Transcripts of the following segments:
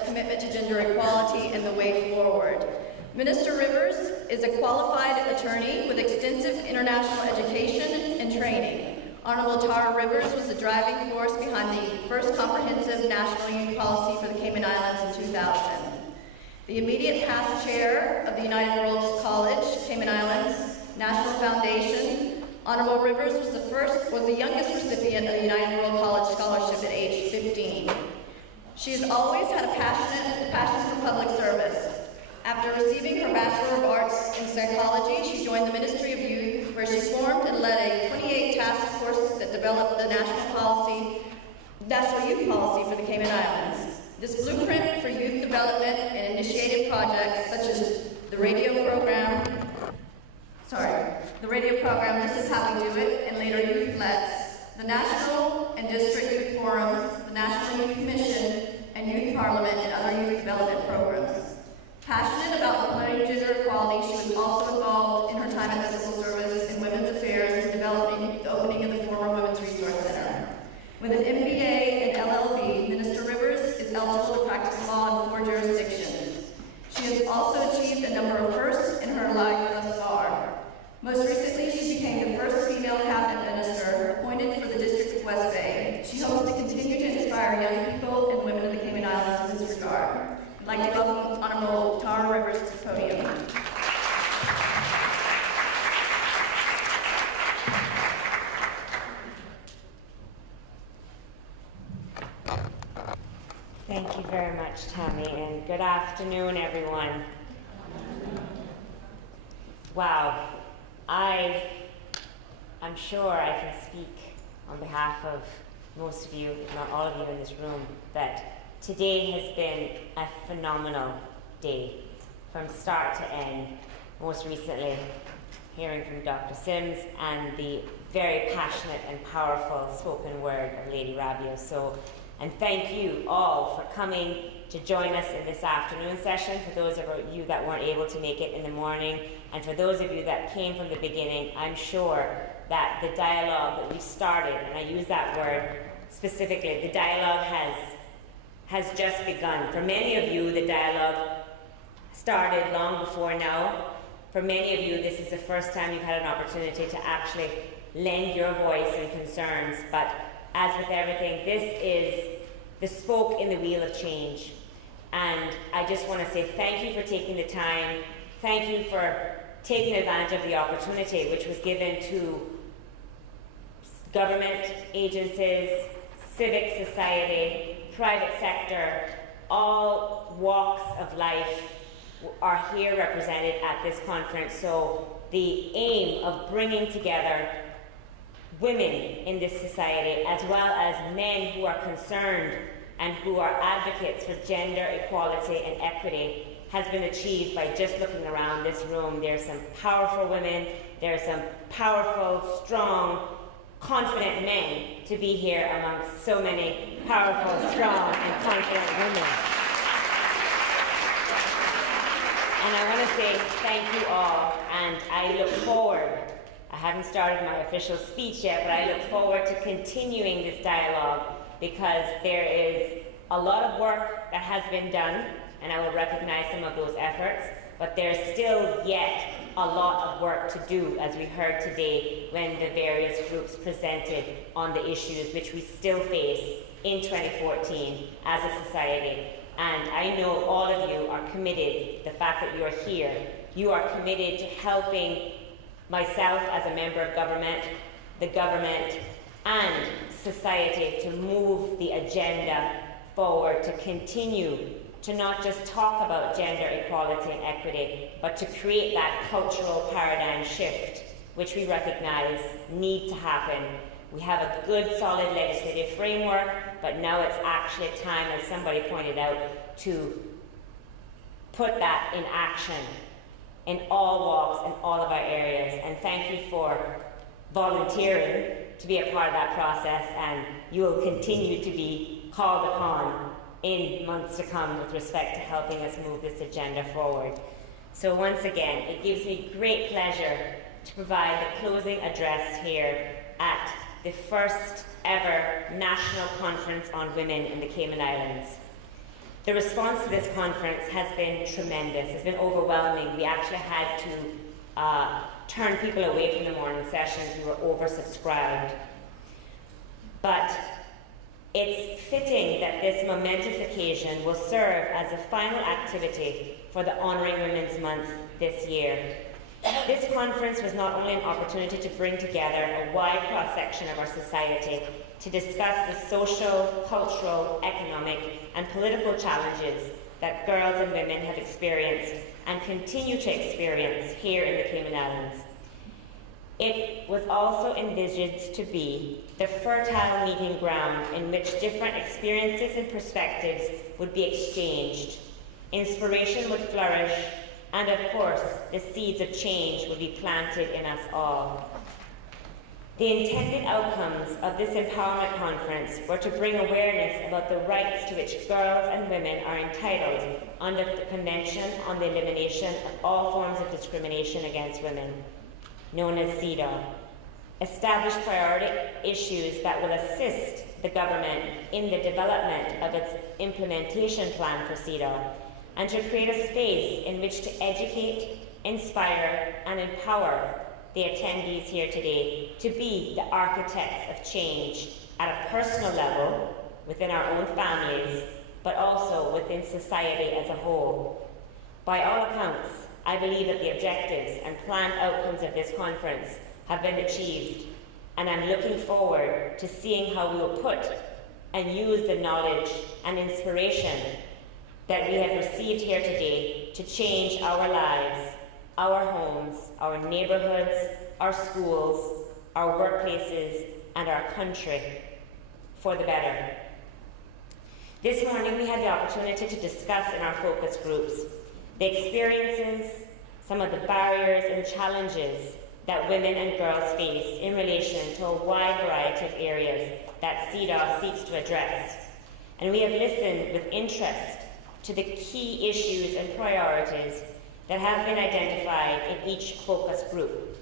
its commitment to gender equality and the way forward. Minister Rivers is a qualified attorney with extensive international education and training. Hon.Tara Rivers was the driving force behind the first comprehensive national youth policy for the Cayman Islands in 2000. The immediate past chair of the United World College, Cayman Islands National Foundation, Hon. Rivers was the youngest recipient of the United World College Scholarship at age 15. She has always had a passion for public service. After receiving her Bachelor of Arts in Psychology, she joined the Ministry of Youth, where she formed and led a 28 task force that developed the national youth policy for the Cayman Islands. This blueprint for youth development and initiated projects such as the radio program, This Is How We Do It, and later Youth Let's, the National and District Youth Forums, the National Youth Commission, and Youth Parliament, and other youth development programs. Passionate about promoting gender equality, she was also involved in her time at the Civil Service in Women's Affairs and developing the opening of the former Women's Resource Center. With an MBA and LLB, Minister Rivers is eligible to practice law in 4 jurisdictions. She has also achieved a number of firsts in her life thus far. Most recently, she became the first female cabinet minister appointed for the District of West Bay. She hopes to continue to inspire young people and women of the Cayman Islands in this regard. I'd like to welcome Hon.Tara Rivers to the podium. Thank you very much, Tammy, and good afternoon, everyone. Wow, I'm sure I can speak on behalf of most of you, if not all of you in this room, that today has been a phenomenal day from start to end. Most recently, hearing from Dr. Sims and the very passionate and powerful spoken word of Lady Rabio. And thank you all for coming to join us in this afternoon session, for those of you that weren't able to make it in the morning, and for those of you that came from the beginning. I'm sure that the dialogue that we started, and I use that word specifically, the dialogue has just begun. For many of you, the dialogue started long before now. For many of you, this is the first time you've had an opportunity to actually lend your voice and concerns, but as with everything, this is the spoke in the wheel of change. And I just want to say thank you for taking the time. Thank you for taking advantage of the opportunity which was given to government agencies, civic society, private sector. All walks of life are here represented at this conference. So the aim of bringing together women in this society, as well as men who are concerned and who are advocates for gender equality and equity, has been achieved by just looking around this room. There are some powerful women, there are some powerful, strong, confident men to be here amongst so many powerful, strong, and confident women. And I want to say thank you all, and I look forward, I haven't started my official speech yet, but I look forward to continuing this dialogue, because there is a lot of work that has been done, and I will recognize some of those efforts, but there's still yet a lot of work to do, as we heard today when the various groups presented on the issues which we still face in 2014 as a society. And I know all of you are committed, the fact that you are here, you are committed to helping myself as a member of government, the government, and society to move the agenda forward, to continue to not just talk about gender equality and equity, but to create that cultural paradigm shift, which we recognize need to happen. We have a good, solid legislative framework, but now it's actually time, as somebody pointed out, to put that in action in all walks, in all of our areas. And thank you for volunteering to be a part of that process, and you will continue to be called upon in months to come with respect to helping us move this agenda forward. So once again, it gives me great pleasure to provide the closing address here at the first ever National Conference on Women in the Cayman Islands. The response to this conference has been tremendous. It's been overwhelming. We actually had to turn people away from the morning sessions. We were oversubscribed. But it's fitting that this momentous occasion will serve as a final activity for the Honouring Women's Month this year. This conference was not only an opportunity to bring together a wide cross-section of our society to discuss the social, cultural, economic and political challenges that girls and women have experienced and continue to experience here in the Cayman Islands. It was also envisaged to be the fertile meeting ground in which different experiences and perspectives would be exchanged, inspiration would flourish, and of course, the seeds of change would be planted in us all. The intended outcomes of this empowerment conference were to bring awareness about the rights to which girls and women are entitled under the Convention on the Elimination of All Forms of Discrimination Against Women, known as CEDAW, establish priority issues that will assist the government in the development of its implementation plan for CEDAW, and to create a space in which to educate, inspire, and empower the attendees here today to be the architects of change at a personal level within our own families, but also within society as a whole. By all accounts, I believe that the objectives and planned outcomes of this conference have been achieved, and I'm looking forward to seeing how we will put and use the knowledge and inspiration that we have received here today to change our lives, our homes, our neighbourhoods, our schools, our workplaces, and our country for the better. This morning we had the opportunity to discuss in our focus groups the experiences, some of the barriers and challenges that women and girls face in relation to a wide variety of areas that CEDAW seeks to address. And we have listened with interest to the key issues and priorities that have been identified in each focus group.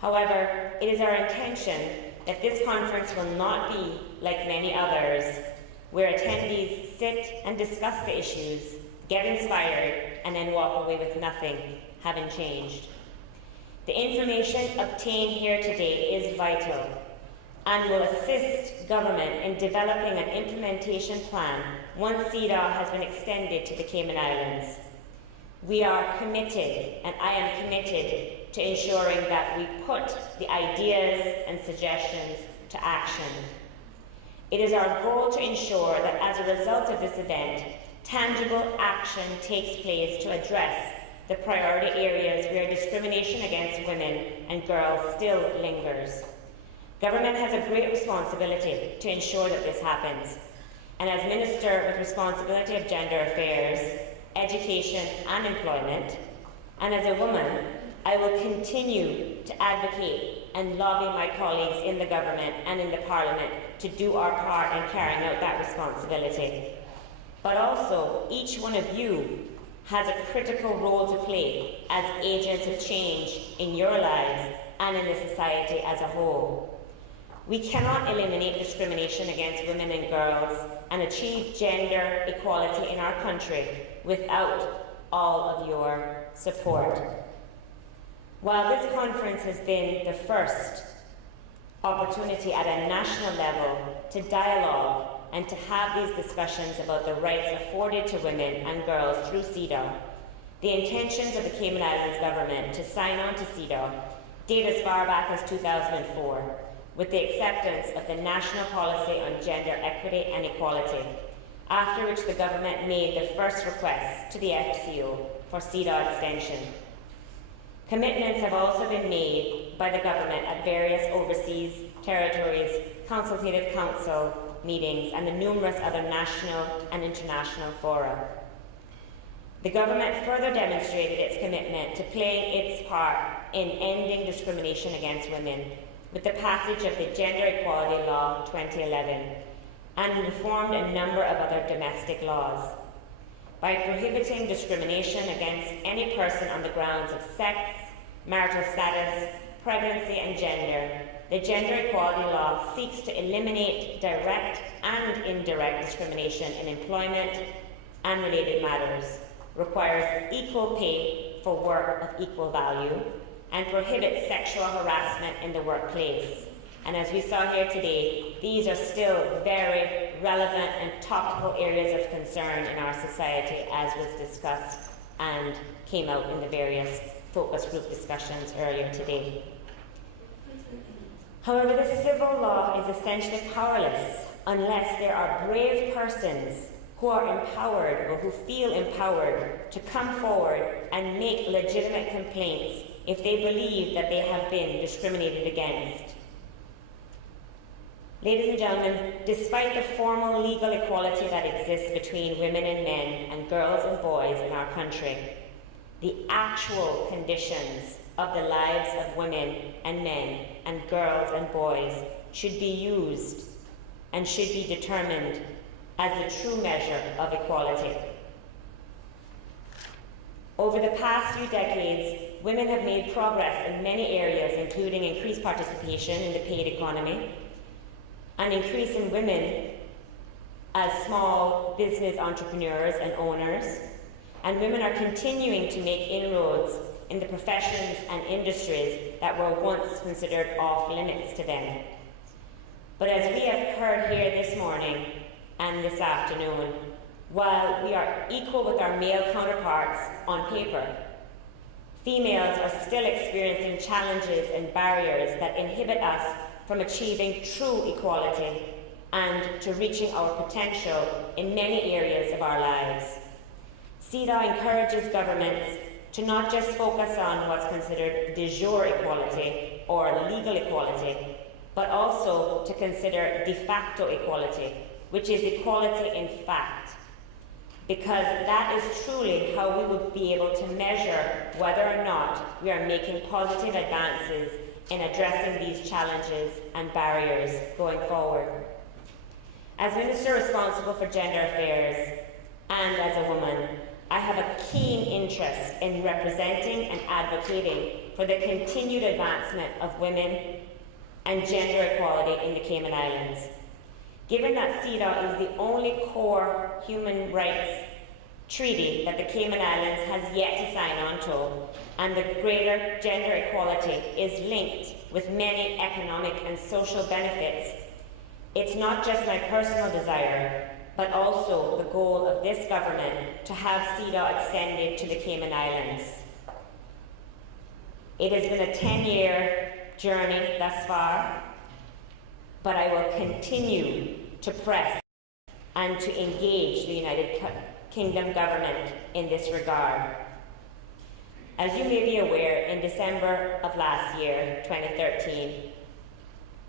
However, it is our intention that this conference will not be like many others, where attendees sit and discuss the issues, get inspired, and then walk away with nothing, having changed. The information obtained here today is vital and will assist government in developing an implementation plan once CEDAW has been extended to the Cayman Islands. We are committed, and I am committed, to ensuring that we put the ideas and suggestions to action. It is our goal to ensure that as a result of this event, tangible action takes place to address the priority areas where discrimination against women and girls still lingers. Government has a great responsibility to ensure that this happens, and as Minister with responsibility of gender affairs, education and employment, and as a woman, I will continue to advocate and lobby my colleagues in the government and in the Parliament to do our part in carrying out that responsibility. But also, each one of you has a critical role to play as agents of change in your lives and in the society as a whole. We cannot eliminate discrimination against women and girls and achieve gender equality in our country without all of your support. While this conference has been the first opportunity at a national level to dialogue and to have these discussions about the rights afforded to women and girls through CEDAW, the intentions of the Cayman Islands government to sign on to CEDAW date as far back as 2004, with the acceptance of the National Policy on Gender Equity and Equality, after which the government made the first request to the FCO for CEDAW extension. Commitments have also been made by the government at various overseas territories, consultative council meetings, and the numerous other national and international fora. The government further demonstrated its commitment to playing its part in ending discrimination against women with the passage of the Gender Equality Law 2011 and reformed a number of other domestic laws. By prohibiting discrimination against any person on the grounds of sex, marital status, pregnancy and gender, the Gender Equality Law seeks to eliminate direct and indirect discrimination in employment, and related matters, requires equal pay for work of equal value, and prohibits sexual harassment in the workplace. And as we saw here today, these are still very relevant and topical areas of concern in our society, as was discussed and came out in the various focus group discussions earlier today. However, the civil law is essentially powerless unless there are brave persons who are empowered or who feel empowered to come forward and make legitimate complaints if they believe that they have been discriminated against. Ladies and gentlemen, despite the formal legal equality that exists between women and men and girls and boys in our country, the actual conditions of the lives of women and men and girls and boys should be used and should be determined as the true measure of equality. Over the past few decades, women have made progress in many areas, including increased participation in the paid economy, an increase in women as small business entrepreneurs and owners, and women are continuing to make inroads in the professions and industries that were once considered off limits to them. But as we have heard here this morning and this afternoon, while we are equal with our male counterparts on paper, females are still experiencing challenges and barriers that inhibit us from achieving true equality and to reaching our potential in many areas of our lives. CEDAW encourages governments to not just focus on what's considered de jure equality or legal equality, but also to consider de facto equality, which is equality in fact, because that is truly how we will be able to measure whether or not we are making positive advances in addressing these challenges and barriers going forward. As Minister responsible for gender affairs and as a woman, I have a keen interest in representing and advocating for the continued advancement of women and gender equality in the Cayman Islands. Given that CEDAW is the only core human rights treaty that the Cayman Islands has yet to sign on to, and the greater gender equality is linked with many economic and social benefits, it's not just my personal desire, but also the goal of this government to have CEDAW extended to the Cayman Islands. It has been a 10-year journey thus far, but I will continue to press and to engage the United Kingdom government in this regard. As you may be aware, in December of last year, 2013,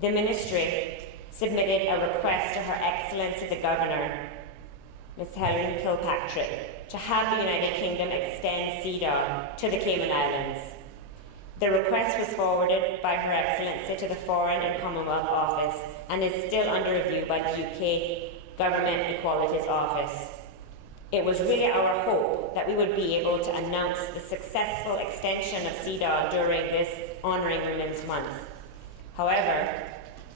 the Ministry submitted a request to Her Excellency the Governor, Ms. Helen Kilpatrick, to have the United Kingdom extend CEDAW to the Cayman Islands. The request was forwarded by Her Excellency to the Foreign and Commonwealth Office and is still under review by the UK Government Equalities Office. It was really our hope that we would be able to announce the successful extension of CEDAW during this Honouring Women's Month. However,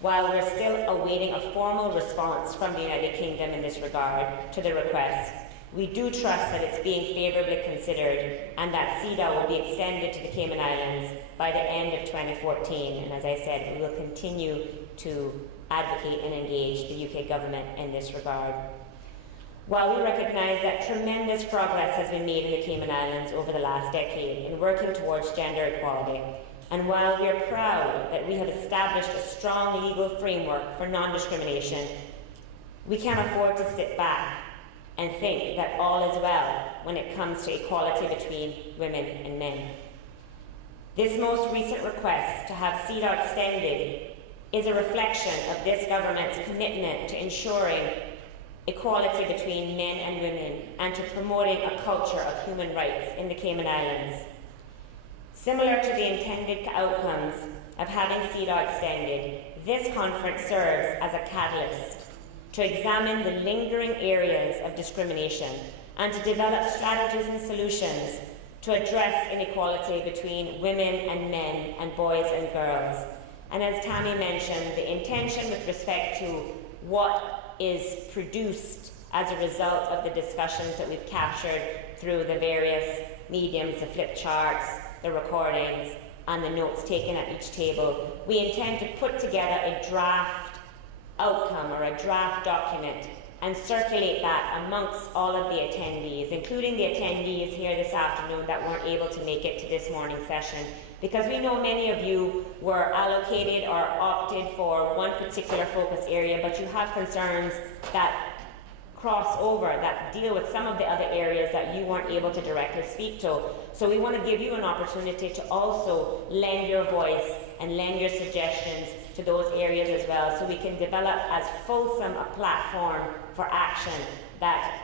while we're still awaiting a formal response from the United Kingdom in this regard to the request, we do trust that it's being favourably considered and that CEDAW will be extended to the Cayman Islands by the end of 2014. And as I said, we will continue to advocate and engage the UK government in this regard. While we recognise that tremendous progress has been made in the Cayman Islands over the last decade in working towards gender equality, and while we are proud that we have established a strong legal framework for non-discrimination, we can't afford to sit back and think that all is well when it comes to equality between women and men. This most recent request to have CEDAW extended is a reflection of this government's commitment to ensuring equality between men and women and to promoting a culture of human rights in the Cayman Islands. Similar to the intended outcomes of having CEDAW extended, this conference serves as a catalyst to examine the lingering areas of discrimination and to develop strategies and solutions to address inequality between women and men and boys and girls. And as Tammy mentioned, the intention with respect to what is produced as a result of the discussions that we've captured through the various mediums, the flip charts, the recordings, and the notes taken at each table. We intend to put together a draft outcome or a draft document and circulate that amongst all of the attendees, including the attendees here this afternoon that weren't able to make it to this morning's session, because we know many of you were allocated or opted for one particular focus area, but you have concerns that cross over, that deal with some of the other areas that you weren't able to directly speak to. So we want to give you an opportunity to also lend your voice and lend your suggestions to those areas as well, so we can develop as fulsome a platform for action that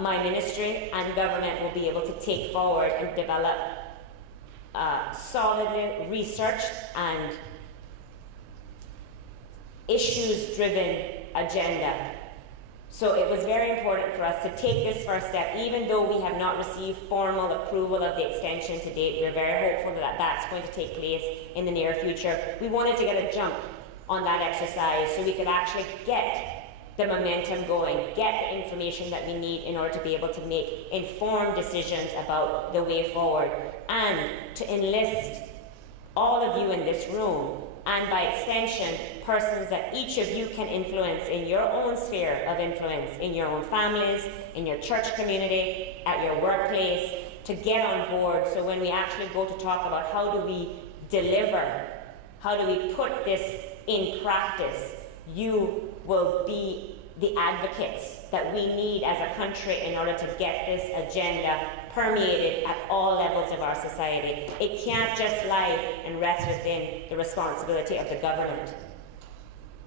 my ministry and government will be able to take forward and develop solidly researched and issues-driven agenda. So it was very important for us to take this first step. Even though we have not received formal approval of the extension to date, we're very hopeful that that's going to take place in the near future. We wanted to get a jump on that exercise so we could actually get the momentum going, get the information that we need in order to be able to make informed decisions about the way forward, and to enlist all of you in this room, and by extension, persons that each of you can influence in your own sphere of influence, in your own families, in your church community, at your workplace, to get on board. So when we actually go to talk about how do we deliver, how do we put this in practice, you will be the advocates that we need as a country in order to get this agenda permeated at all levels of our society. It can't just lie and rest within the responsibility of the government.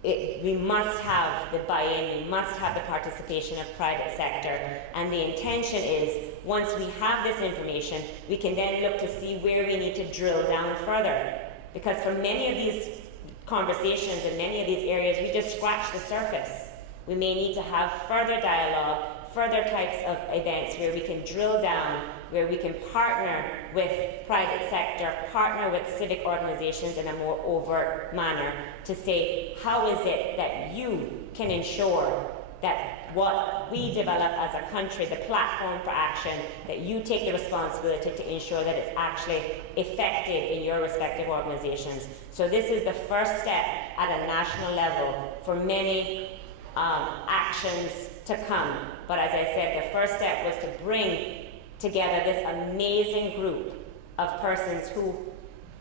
We must have the buy-in, we must have the participation of private sector, and the intention is, once we have this information, we can then look to see where we need to drill down further. Because for many of these conversations in many of these areas, we just scratch the surface. We may need to have further dialogue, further types of events where we can drill down, where we can partner with private sector, partner with civic organizations in a more overt manner to say, how is it that you can ensure that what we develop as a country, the platform for action, that you take the responsibility to ensure that it's actually effective in your respective organizations. So this is the first step at a national level for many actions to come. But as I said, the first step was to bring together this amazing group of persons who,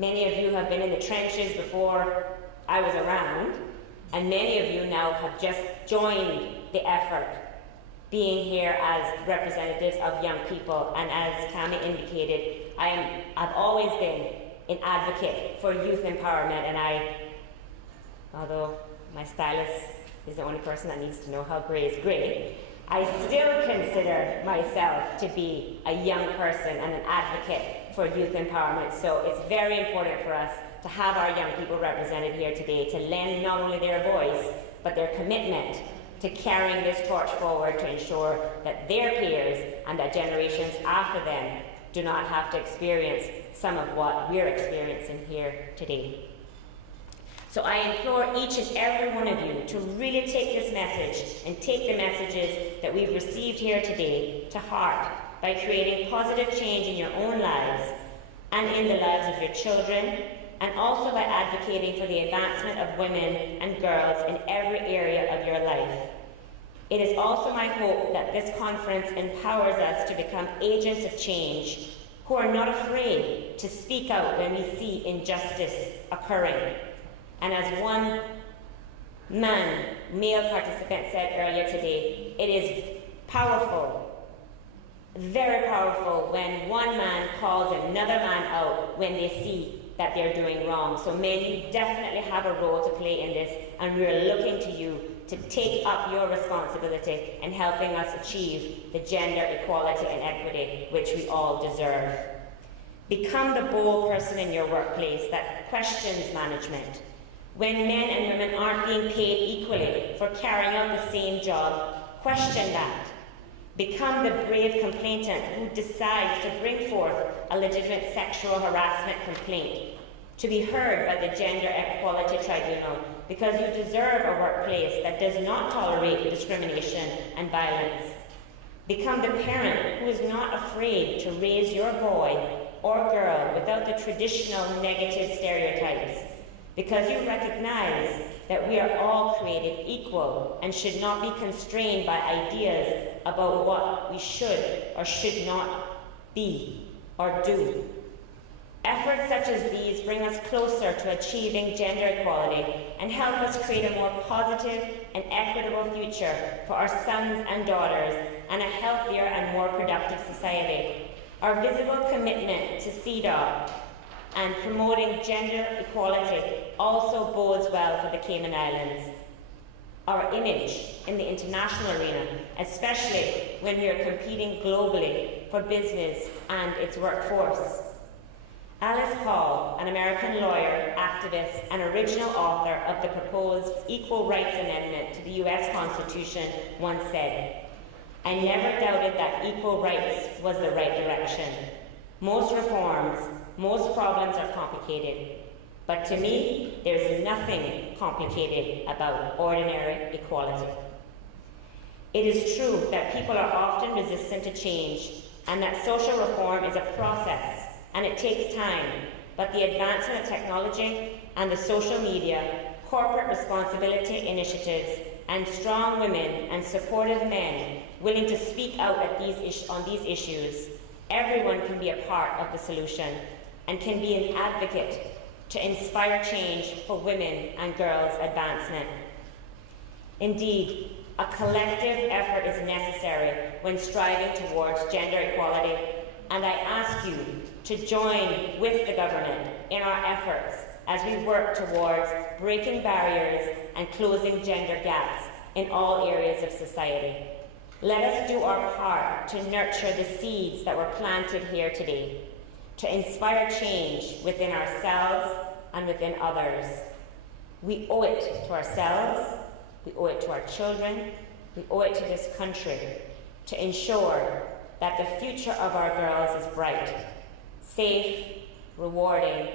many of you have been in the trenches before I was around, and many of you now have just joined the effort, being here as representatives of young people. And as Cami indicated, I've always been an advocate for youth empowerment, and although my stylist is the only person that needs to know how grey is grey, I still consider myself to be a young person and an advocate for youth empowerment. So it's very important for us to have our young people represented here today, to lend not only their voice, but their commitment to carrying this torch forward to ensure that their peers and that generations after them do not have to experience some of what we're experiencing here today. So I implore each and every one of you to really take this message and take the messages that we've received here today to heart by creating positive change in your own lives and in the lives of your children, and also by advocating for the advancement of women and girls in every area of your life. It is also my hope that this conference empowers us to become agents of change who are not afraid to speak out when we see injustice occurring. And as one male participant said earlier today, it is powerful, very powerful, when one man calls another man out when they see that they're doing wrong. So men, you definitely have a role to play in this, and we're looking to you to take up your responsibility in helping us achieve the gender equality and equity which we all deserve. Become the bold person in your workplace that questions management. When men and women aren't being paid equally for carrying out the same job, question that. Become the brave complainant who decides to bring forth a legitimate sexual harassment complaint, to be heard by the Gender Equality Tribunal, because you deserve a workplace that does not tolerate discrimination and violence. Become the parent who is not afraid to raise your boy or girl without the traditional negative stereotypes, because you recognize that we are all created equal and should not be constrained by ideas about what we should or should not be or do. Efforts such as these bring us closer to achieving gender equality and help us create a more positive and equitable future for our sons and daughters and a healthier and more productive society. Our visible commitment to CEDAW and promoting gender equality also bodes well for the Cayman Islands. Our image in the international arena, especially when we are competing globally for business and its workforce. Alice Hall, an American lawyer, activist, and original author of the proposed Equal Rights Amendment to the US Constitution, once said, "I never doubted that equal rights was the right direction. Most reforms, most problems are complicated, but to me, there's nothing complicated about ordinary equality." It is true that people are often resistant to change and that social reform is a process and it takes time, but the advancement of technology and the social media, corporate responsibility initiatives, and strong women and supportive men willing to speak out on these issues, everyone can be a part of the solution and can be an advocate to inspire change for women and girls' advancement. Indeed, a collective effort is necessary when striving towards gender equality, and I ask you to join with the government in our efforts as we work towards breaking barriers and closing gender gaps in all areas of society. Let us do our part to nurture the seeds that were planted here today, to inspire change within ourselves and within others. We owe it to ourselves, we owe it to our children, we owe it to this country to ensure that the future of our girls is bright, safe, rewarding,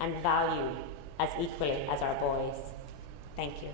and valued as equally as our boys. Thank you.